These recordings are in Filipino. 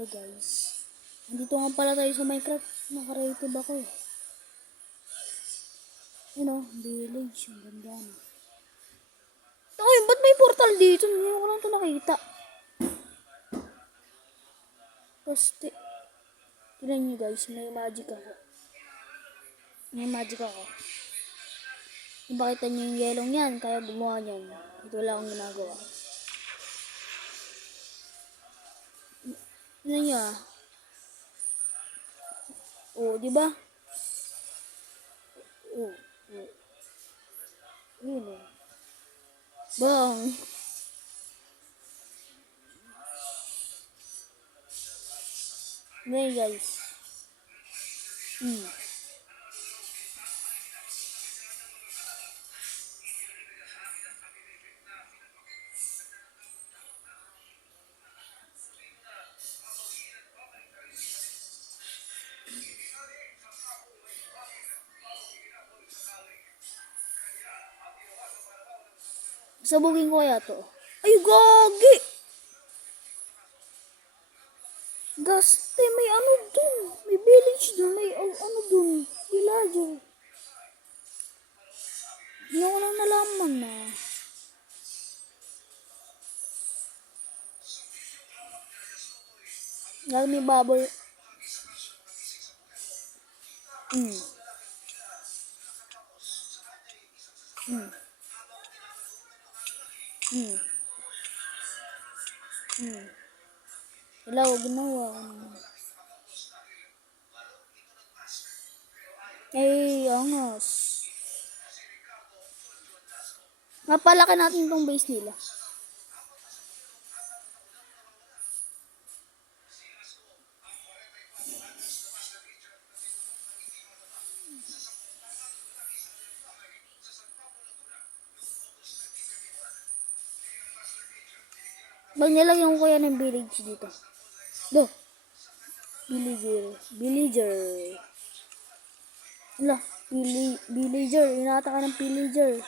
Okay guys. Nandito nga pala tayo sa Minecraft. Naka-creative ako eh. Yun o, village. Ang ganda na. Ay, ba't may portal dito? Hindi ko lang ito nakita. Tapos, tignan nyo guys, may magic ako. May magic ako. Ipakita nyo yung yelong yan, kaya gumawa nyan. Ito lang akong ginagawa. Tignan nyo ah. Oh, di ba? Oh. Yun eh. Bang! Ngayon guys. Sabugin ko kaya to. Ay, gagi! Gaste, may ano dun. May village dun. May ano dun. Villager. Hindi ko lang nalaman na. Lalo may baboy. Hello, ginawa ko naman. Ay, angas. Mapalaki natin itong base nila. Bag nilagyan ko kaya ng village dito. Do. Villager. Ala, villager. Inata ka ng villager.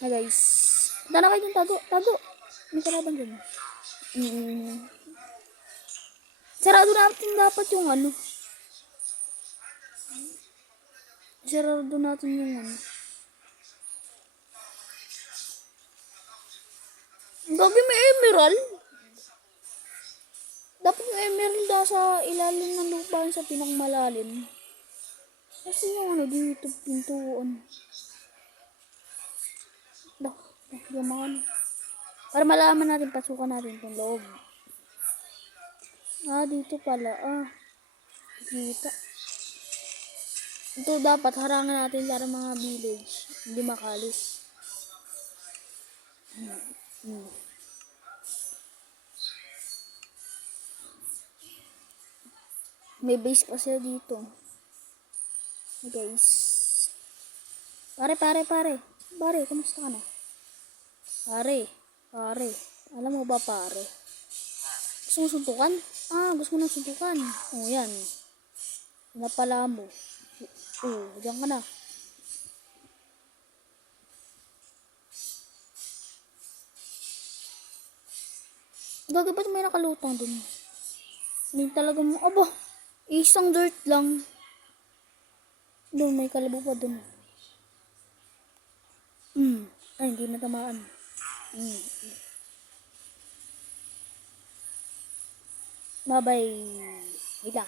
Hi guys. Tara kayo yung tago. May kalaban dyan. Sarado natin dapat yung ano. Sarado natin yung ano. Gagi, may emerald. Dapat yung emerald sa ilalim ng lupa sa pinakmalalim. Kasi yung ano dito, pintuan. Yaman. Para malaman natin, pasukan natin itong loob. Dito pala. Kita. Ito dapat harangan natin para mga village. Hindi makalis. May base pa sila dito. Guys. Pare. Pare, kamusta ka na? Pare. Alam mo ba pare? Gusto mo suntukan? Gusto mo na suntukan. Yan. Napala mo. Diyan ka na. Gagi, ba't may nakalutang dun? Hindi talaga mo. Aba, isang dirt lang. Doon, may kalabaw pa dun. Ay, hindi natamaan. Babay. Wait lang.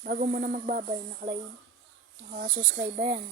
Bago mo na magbabay, naka-subscribe ba yan?